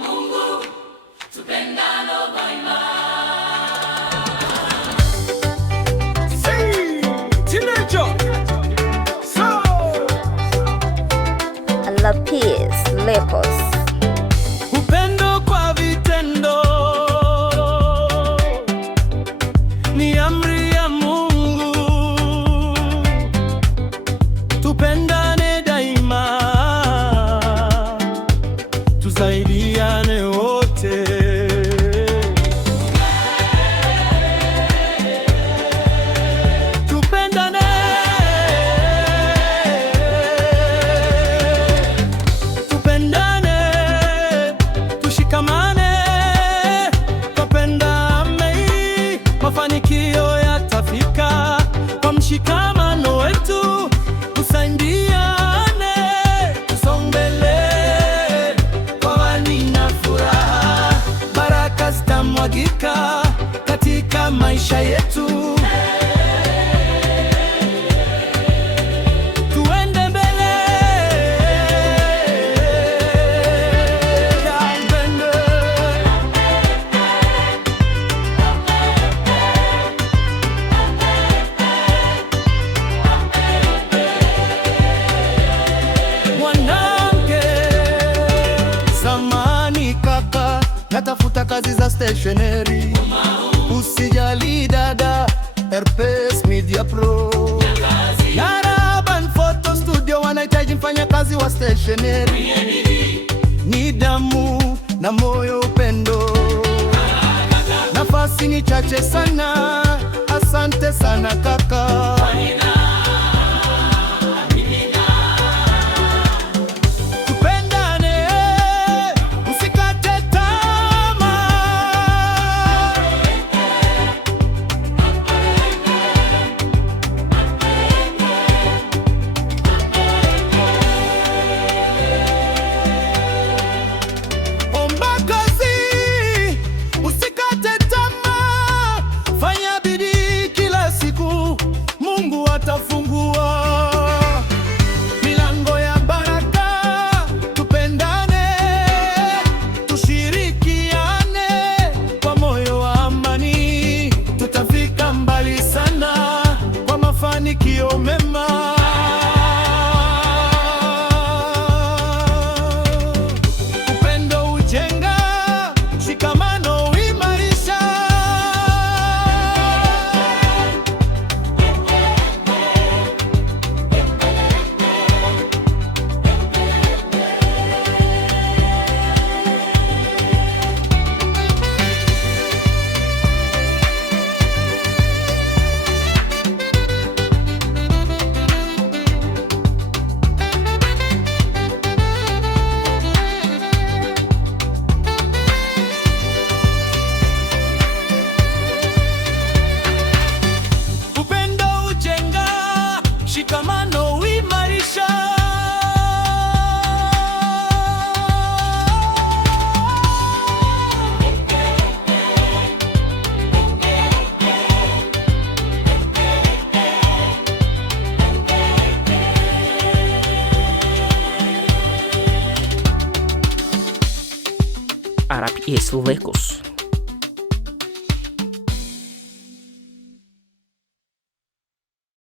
Mungu, tupendano daima. Lapis Lakers. Upendo kwa vitendo ni amri ya Mungu, tupendane daima, tusaidiane wote. Mafanikio yatafika kwa mshikamano wetu, tusaidiane, tusonge mbele kwa amani na furaha. Baraka zitamwagika katika maisha yetu. Tuende mbele, natafuta kazi za stationery. Usijali dada, Herpes Media Pro na Raban Photo Studio wanahitaji mfanya kazi wa stationery. Ni damu na moyo, upendo. Nafasi ni chache sana. Asante sana kaka. Atafungua milango ya baraka. Tupendane, tushirikiane kwa moyo wa amani. Tutafika mbali sana kwa mafanikio mema. Upendo hujenga, shikamano huimarisha. Shikamano huimarisha. Lapis Lakers.